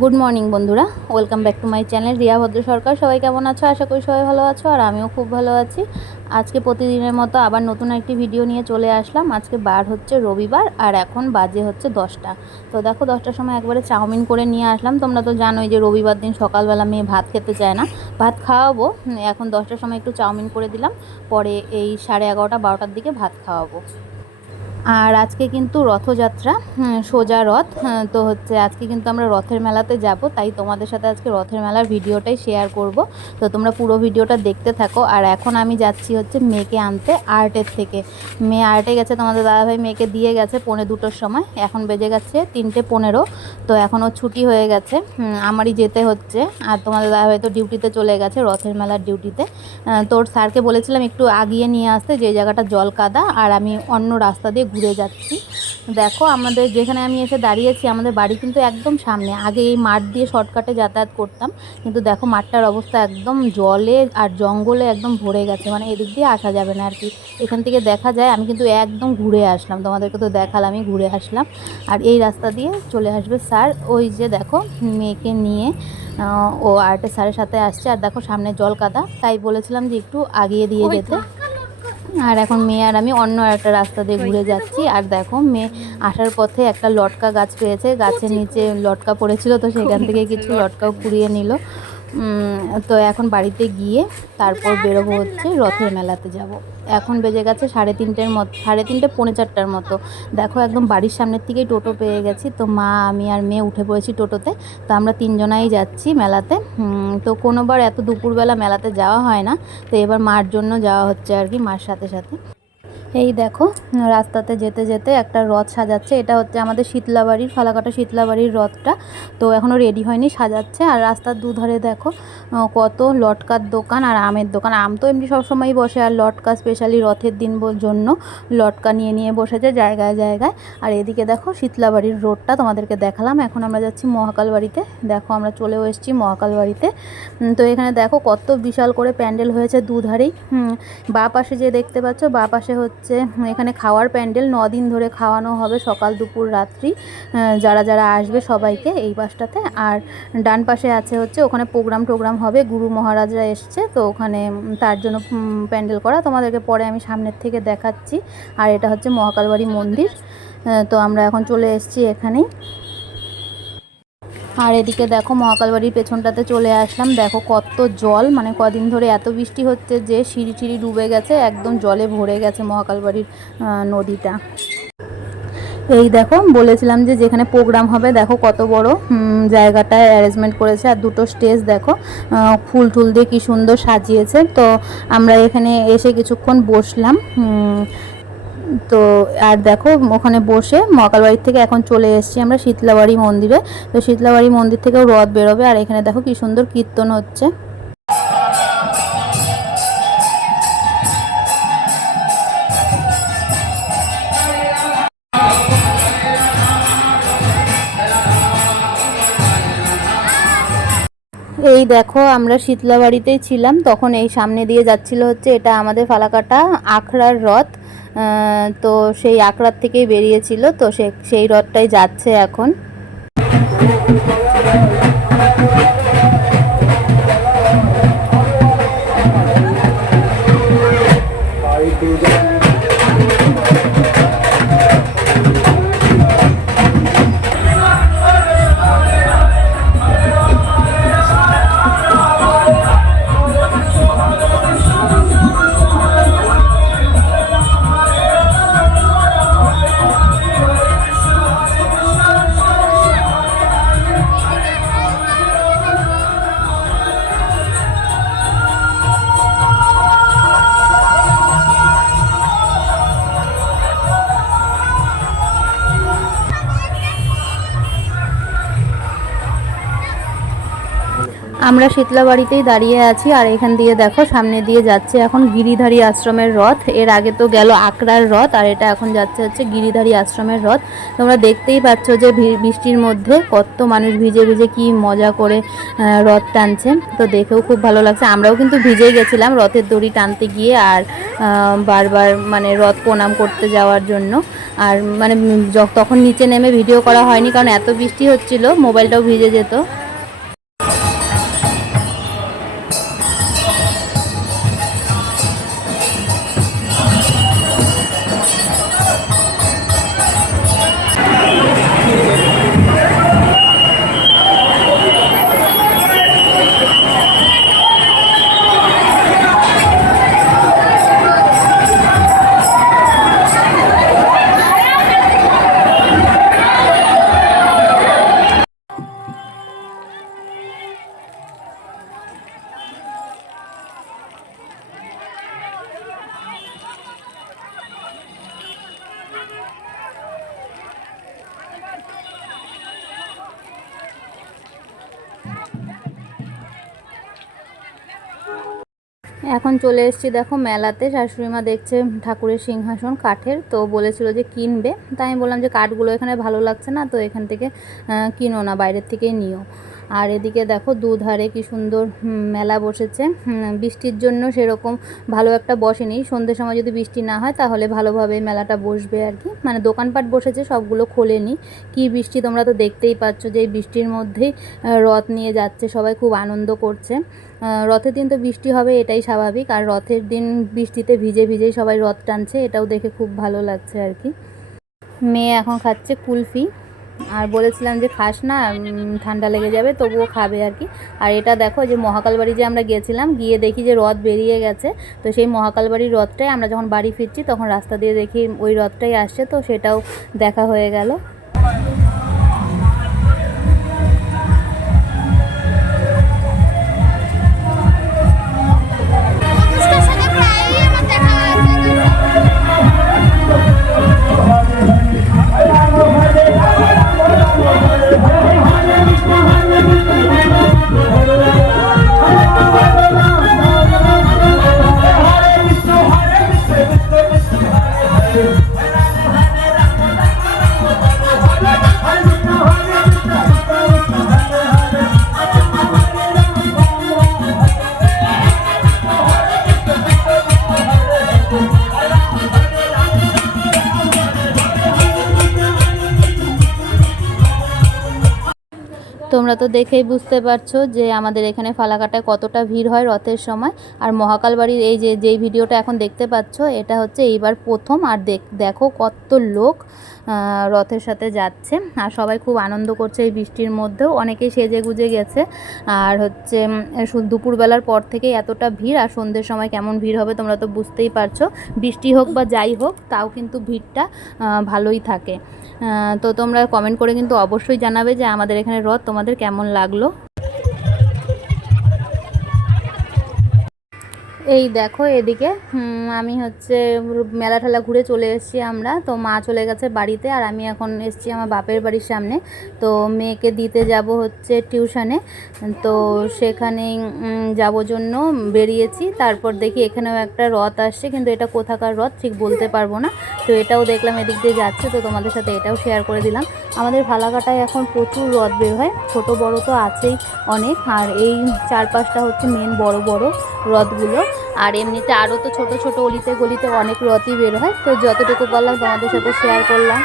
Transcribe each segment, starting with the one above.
Good morning বন্ধুরা। Welcome back to my channel Riya Bhadra Sarkar সবাই কেমন আছো? আশা করি সবাই ভালো আছো, আর আমিও খুব ভালো আছি। আজকে প্রতিদিনের মতো আবার নতুন একটি ভিডিও নিয়ে চলে আসলাম। আজকে বার হচ্ছে রবিবার, আর এখন বাজে হচ্ছে দশটা। তো দেখো, দশটার সময় একবারে চাউমিন করে নিয়ে আসলাম। তোমরা তো জানোই যে রবিবার দিন সকালবেলা মেয়ে ভাত খেতে চায় না। ভাত খাওয়াবো, এখন দশটার সময় একটু চাউমিন করে দিলাম। পরে এই সাড়ে এগারোটা, বারোটার দিকে ভাত খাওয়াবো। আর আজকে কিন্তু রথযাত্রা সোজা রথ তো হচ্ছে আজকে কিন্তু আমরা রথের মেলাতে যাব, তাই তোমাদের সাথে আজকে রথের মেলার ভিডিওটাই শেয়ার করব। তো তোমরা পুরো ভিডিওটা দেখতে থাকো, আর এখন আমি যাচ্ছি হচ্ছে মেয়েকে আনতে আর্টের থেকে। মেয়ে আর্টে গেছে, তোমাদের দাদাভাই মেয়েকে দিয়ে গেছে পৌনে দুটোর সময়, এখন বেজে গেছে তিনটে পনেরো, তো এখনও ছুটি হয়ে গেছে আমারই যেতে হচ্ছে, আর তোমাদের দাদাভাই তো ডিউটিতে চলে গেছে, রথের মেলার ডিউটিতে তোর স্যারকে বলেছিলাম একটু আগিয়ে নিয়ে আসতে, যে জায়গাটা জল কাদা আর আমি অন্য রাস্তা দিয়ে ঘুরে যাচ্ছি। দেখো আমাদের যেখানে আমি এসে দাঁড়িয়েছি আমাদের বাড়ি কিন্তু একদম সামনে। আগে এই মাঠ দিয়ে শর্টকাটে যাতায়াত করতাম কিন্তু দেখো মাঠটার অবস্থা একদম জলে আর জঙ্গলে একদম ভরে গেছে। মানে এদিক দিয়ে আসা যাবে না আর কি। এখান থেকে দেখা যায় আমি কিন্তু একদম ঘুরে আসলাম। তোমাদেরকে তো দেখালামই ঘুরে আসলাম। আর এই রাস্তা দিয়ে চলে আসবে স্যার। ওই যে দেখো মেয়েকে নিয়ে ও আর্টের স্যারের সাথে আসছে। আর দেখো সামনে জল কাদা তাই বলেছিলাম যে একটু আগিয়ে দিয়ে যেতে। আর এখন মেয়ে আর আমি অন্য একটা রাস্তা দিয়ে ঘুরে যাচ্ছি। আর দেখো, মেয়ে আসার পথে একটা লটকা গাছ পেয়েছে। গাছের নিচে লটকা পড়েছিল তো সেখান থেকে কিছু লটকাও কুড়িয়ে নিল। তো এখন বাড়িতে গিয়ে তারপর বেরোবো হচ্ছে রথের মেলাতে যাব। এখন বেজে গেছে সাড়ে তিনটের মতো, সাড়ে তিনটে পৌনে চারটার মতো। দেখো একদম বাড়ির সামনের থেকেই টোটো পেয়ে গেছি। তো মা, আমি আর মেয়ে উঠে পড়েছি টোটোতে। তো আমরা তিনজনাই যাচ্ছি মেলাতে। তো কোনোবার এত দুপুরবেলা মেলাতে যাওয়া হয় না। তো এবার মার জন্য যাওয়া হচ্ছে আর কি, মার সাথে সাথে। এই দেখো, রাস্তাতে যেতে যেতে একটা রথ সাজাচ্ছে। এটা হচ্ছে আমাদের শীতলাবাড়ির, ফালাকাটা শীতলাবাড়ির রথটা। তো এখনও রেডি হয়নি, সাজাচ্ছে। আর রাস্তার দুধারে দেখো কত লটকার দোকান আর আমের দোকান। আম তো এমনি সবসময়ই বসে, আর লটকা স্পেশালি রথের দিন জন্য লটকা নিয়ে নিয়ে বসেছে জায়গায় জায়গায়। আর এদিকে দেখো, শীতলাবাড়ির রোডটা তোমাদেরকে দেখালাম। এখন আমরা যাচ্ছি মহাকাল বাড়িতে দেখো, আমরা চলেও এসেছি মহাকাল বাড়িতে তো এখানে দেখো, কত বিশাল করে প্যান্ডেল হয়েছে দুধারেই। বা পাশে যে দেখতে পাচ্ছ, বা পাশে হচ্ছে হুম, এখানে খাওয়ার প্যান্ডেল দিন ধরে খাওয়ানো হবে সকাল দুপুর রাত্রি। যারা যারা আসবে সবাইকে এই পাশটাতে। আর ডান পাশে আছে হচ্ছে ওখানে প্রোগ্রাম টোগ্রাম হবে। গুরু মহারাজরা এসছে তো ওখানে তার জন্য প্যান্ডেল করা। তোমাদেরকে পরে আমি সামনের থেকে দেখাচ্ছি। আর এটা হচ্ছে মহাকালবাড়ি মন্দির। তো আমরা এখন চলে এসেছি এখানেই। আর এদিকে দেখো মহাকালবাড়ির পেছনটাতে চলে আসলাম। দেখো কত জল মানে কদিন ধরে এত বৃষ্টি হচ্ছে যে সিঁড়ি টিড়ি ডুবে গেছে, একদম জলে ভরে গেছে মহাকালবাড়ির নদীটা। এই দেখো, বলেছিলাম যে যেখানে প্রোগ্রাম হবে, দেখো কত বড় জায়গাটায় অ্যারেঞ্জমেন্ট করেছে। আর দুটো স্টেজ দেখো ফুল টুল দিয়ে কি সুন্দর সাজিয়েছে। তো আমরা এখানে এসে কিছুক্ষণ বসলাম তো, আর দেখো, ওখানে বসে মকালবাড়ির থেকে এখন চলে এসেছি আমরা শীতলাবাড়ি মন্দিরে। তো শীতলাবাড়ি মন্দির থেকেও রথ বেরোবে, আর এখানে দেখো কি সুন্দর কীর্তন হচ্ছে। এই দেখো, আমরা শীতলা বাড়িতেই ছিলাম, তখন এই সামনে দিয়ে যাচ্ছিল হচ্ছে এটা আমাদের ফালাকাটা আখড়ার রথ। তো সেই আকড়ার থেকেই বেরিয়েছিল তো সেই রথটাই যাচ্ছে এখন। আমরা শীতলা বাড়িতেই দাঁড়িয়ে আছি, আর এখান দিয়ে দেখো, সামনে দিয়ে যাচ্ছে এখন গিরিধারী আশ্রমের রথ। এর আগে তো গেল আকরার রথ, আর এটা এখন যাচ্ছে হচ্ছে গিরিধারী আশ্রমের রথ। তোমরা দেখতেই পাচ্ছ যে বৃষ্টির মধ্যে কত মানুষ ভিজে ভিজে কি মজা করে রথ টানছে। তো দেখেও খুব ভালো লাগছে। আমরাও কিন্তু ভিজেই গেছিলাম রথের দড়ি টানতে গিয়ে আর বারবার মানে রথ প্রণাম করতে যাওয়ার জন্য। আর মানে তখন নিচে নেমে ভিডিও করা হয়নি, কারণ এত বৃষ্টি হচ্ছিল, মোবাইলটাও ভিজে যেত। এখন চলে এসেছি, দেখো মেলাতে। শাশুড়িমা দেখছে ঠাকুরের সিংহাসন, কাঠের, তো বলেছিল যে কিনবে। তাই আমি বললাম যে কাঠগুলো এখানে ভালো লাগছে না, তো এখান থেকে কিনো না, বাইরের থেকেই নিও। আর এদিকে দেখো দুধারে কি সুন্দর মেলা বসেছে। বৃষ্টির জন্য সেরকম ভালো একটা বসেনি। সন্ধ্যের সময় যদি বৃষ্টি না হয় তাহলে ভালোভাবে মেলাটা বসবে আর কি। মানে দোকানপাট বসেছে, সবগুলো খোলেনি। কি বৃষ্টি তোমরা তো দেখতেই পাচ্ছ যে বৃষ্টির মধ্যেই রথ নিয়ে যাচ্ছে, সবাই খুব আনন্দ করছে। রথের দিন তো বৃষ্টি হবে, এটাই স্বাভাবিক। আর রথের দিন বৃষ্টিতে ভিজে ভিজেই সবাই রথ টানছে, এটাও দেখে খুব ভালো লাগছে আর কি। মেয়ে এখন খাচ্ছে কুলফি। আর বলেছিলাম যে খাস না ঠান্ডা লেগে যাবে, তবুও খাবে আর কি। আর এটা দেখো, যে মহাকাল বাড়ি যে আমরা গেছিলাম, গিয়ে দেখি যে রথ বেরিয়ে গেছে। তো সেই মহাকাল বাড়ির রথটাই আমরা যখন বাড়ি ফিরছি, তখন রাস্তা দিয়ে দেখি ওই রথটাই আসছে, তো সেটাও দেখা হয়ে গেল। তোমরা তো দেখেই বুঝতে পারছ যে আমাদের এখানে ফালাকাটায় কতটা ভিড় হয় রথের সময়। আর মহাকাল বাড়ির এই যে, যেই ভিডিওটা এখন দেখতে পাচ্ছ, এটা হচ্ছে এইবার প্রথম। আর দেখ কত লোক রথের সাথে যাচ্ছে। আর সবাই খুব আনন্দ করছে এই বৃষ্টির মধ্যেও। অনেকেই সেজে গুজে গেছে। আর হচ্ছে দুপুরবেলার পর থেকে এতটা ভিড়। আর সন্ধ্যের সময় কেমন ভিড় হবে তোমরা তো বুঝতেই পারছ। বৃষ্টি হোক বা যাই হোক, তাও কিন্তু ভিড়টা ভালোই থাকে। তো তোমরা কমেন্ট করে কিন্তু অবশ্যই জানাবে যে আমাদের এখানে রথ তোমাদের কেমন লাগল? এই দেখো এদিকে আমি হচ্ছে মেলা ঠেলা ঘুরে চলে এসেছি আমরা। তো মা চলে গেছে বাড়িতে আর আমি এখন এসেছি আমার বাপের বাড়ির সামনে। তো মেয়েকে দিতে যাব হচ্ছে টিউশনে। তো সেখানে যাব জন্য বেরিয়েছি। তারপর দেখি এখানেও একটা রথ আসছে, কিন্তু এটা কোথাকার রথ ঠিক বলতে পারব না। তো এটাও দেখলাম এদিক দিয়ে যাচ্ছে, তো তোমাদের সাথে এটাও শেয়ার করে দিলাম। আমাদের ফালাকাটায় এখন প্রচুর রথ বের হয়, ছোট বড় তো আছেই অনেক। আর এই চার পাঁচটা হচ্ছে মেন বড় বড় রথগুলো। আর এমনিতে আরও তো ছোট ছোট অলিতে গলিতে অনেক রথই বের হয়। তো যতটুকু বললাম তোমাদের সাথে শেয়ার করলাম।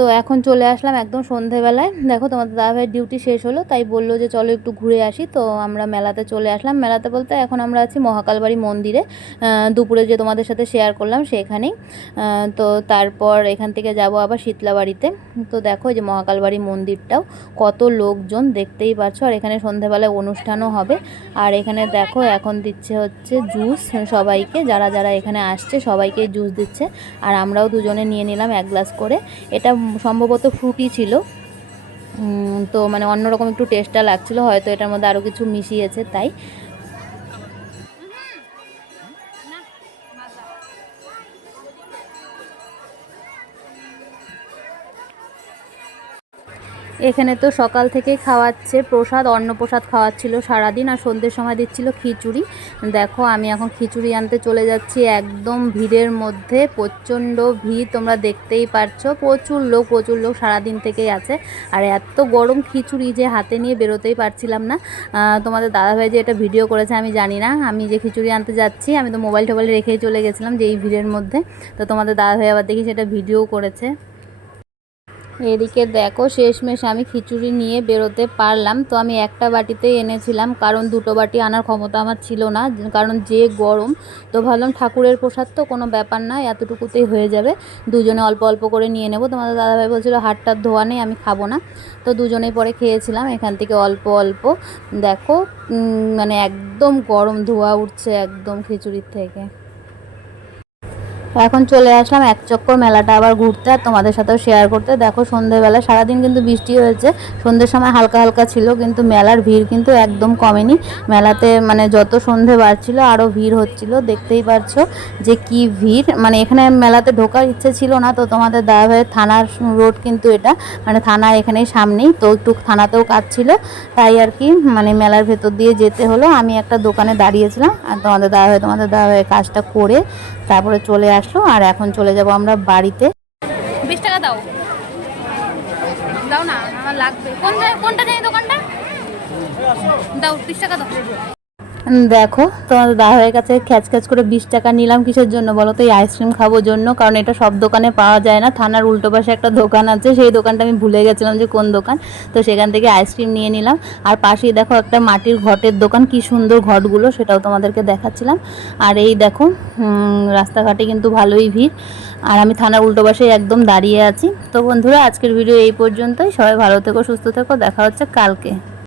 তো এখন চলে আসলাম একদম সন্ধেবেলায়। দেখো তোমাদের দাদাভাইয়ের ডিউটি শেষ হলো, তাই বলল যে চলো একটু ঘুরে আসি। তো আমরা মেলাতে চলে আসলাম। মেলাতে বলতে এখন আমরা আছি মহাকালবাড়ি মন্দিরে। দুপুরে যে তোমাদের সাথে শেয়ার করলাম সেখানেই। তো তারপর এখান থেকে যাব আবার শীতলাবাড়িতে। তো দেখো এই যে মহাকালবাড়ি মন্দিরটাও, কত লোকজন দেখতেই পাচ্ছ আর এখানে সন্ধেবেলায় অনুষ্ঠানও হবে। আর এখানে দেখো এখন দিচ্ছে হচ্ছে জুস সবাইকে। যারা যারা এখানে আসছে সবাইকে জুস দিচ্ছে। আর আমরাও দুজনে নিয়ে নিলাম এক গ্লাস করে। এটা সম্ভবত ফ্রুটি ছিল। তো মানে অন্যরকম একটু টেস্টটা লাগছিল, হয়তো এটার মধ্যে আরও কিছু মিশিয়েছে, তাই। এখানে তো সকাল থেকেই খাওয়াচ্ছে প্রসাদ, অন্নপ্রসাদ খাওয়াচ্ছিল সারাদিন আর সন্ধ্যের সময় দিচ্ছিল খিচুড়ি। দেখো, আমি এখন খিচুড়ি আনতে চলে যাচ্ছি একদম ভিড়ের মধ্যে, প্রচণ্ড ভিড়, তোমরা দেখতেই পারছ। প্রচুর লোক প্রচুর লোক সারাদিন থেকেই আছে। আর এত গরম খিচুড়ি যে হাতে নিয়ে বেরোতেই পারছিলাম না। তোমাদের দাদাভাই যে এটা ভিডিও করেছে, আমি জানি না। আমি যে খিচুড়ি আনতে যাচ্ছি, আমি তো মোবাইল টোবাইল রেখেই চলে গেছিলাম যে এই ভিড়ের মধ্যে। তো তোমাদের দাদাভাই আবার দেখি সেটা ভিডিও করেছে। এদিকে দেখো, শেষমেশ আমি খিচুড়ি নিয়ে বেরোতে পারলাম। তো আমি একটা বাটিতেই এনেছিলাম, কারণ দুটো বাটি আনার ক্ষমতা আমার ছিল না, কারণ যে গরম। তো ভাবলাম ঠাকুরের প্রসাদ তো কোনো ব্যাপার না, এতটুকুতেই হয়ে যাবে। দুজনে অল্প অল্প করে নিয়ে নেব। তোমাদের দাদাভাই বলছিল, হাটটার ধোয়া নেই, আমি খাব না। তো দুজনেই পরে খেয়েছিলাম, এখান থেকে অল্প অল্প। দেখো মানে একদম গরম ধোয়া উঠছে একদম খিচুড়ির থেকে। এখন চলে আসলাম এক চক্কর মেলাটা আবার ঘুরতে আর তোমাদের সাথেও শেয়ার করতে। দেখো সন্ধেবেলা, সারাদিন কিন্তু বৃষ্টি হয়েছে। সন্ধ্যের সময় হালকা হালকা ছিল, কিন্তু মেলার ভিড় কিন্তু একদম কমেনি। মেলাতে মানে যত সন্ধে বাড়ছিল আরও ভিড় হচ্ছিল। দেখতেই পারছ যে কি ভিড়। মানে এখানে মেলাতে ঢোকার ইচ্ছে ছিল না, তো তোমাদের দাদাভাইয়ের থানার রোড কিন্তু এটা। মানে থানার এখানেই সামনেই, তো একটু থানাতেও কাজ ছিল। তাই আর কি মানে মেলার ভেতর দিয়ে যেতে হলো। আমি একটা দোকানে দাঁড়িয়েছিলাম, আর তোমাদের দাদাভাই তোমাদের দাদাভাই কাজটা করে তারপরে চলে আসলো আর এখন চলে যাব আমরা বাড়িতে। বিশ টাকা দাও। দাও না, আমার লাগবে। কোন কোনটা জানি দোকানটা? দাও, বিশ টাকা দাও। দেখো, তোমাদের দাদাভাইয়ের কাছে খ্যাচ খ্যাচ করে বিশ টাকা নিলাম কিসের জন্য বলো তো? এই আইসক্রিম খাব জন্য, কারণ এটা সব দোকানে পাওয়া যায় না। থানার উল্টো পাশে একটা দোকান আছে, সেই দোকানটা আমি ভুলে গেছিলাম যে কোন দোকান। তো সেখান থেকে আইসক্রিম নিয়ে নিলাম। আর পাশেই দেখো একটা মাটির ঘটের দোকান, কি সুন্দর ঘটগুলো, সেটাও তোমাদেরকে দেখাচ্ছিলাম। আর এই দেখো রাস্তাঘাটে কিন্তু ভালোই ভিড়। আর আমি থানার উল্টো পাশে একদম দাঁড়িয়ে আছি। তো বন্ধুরা, আজকের ভিডিও এই পর্যন্তই। সবাই ভালো থেকো, সুস্থ থেকো। দেখা হচ্ছে কালকে।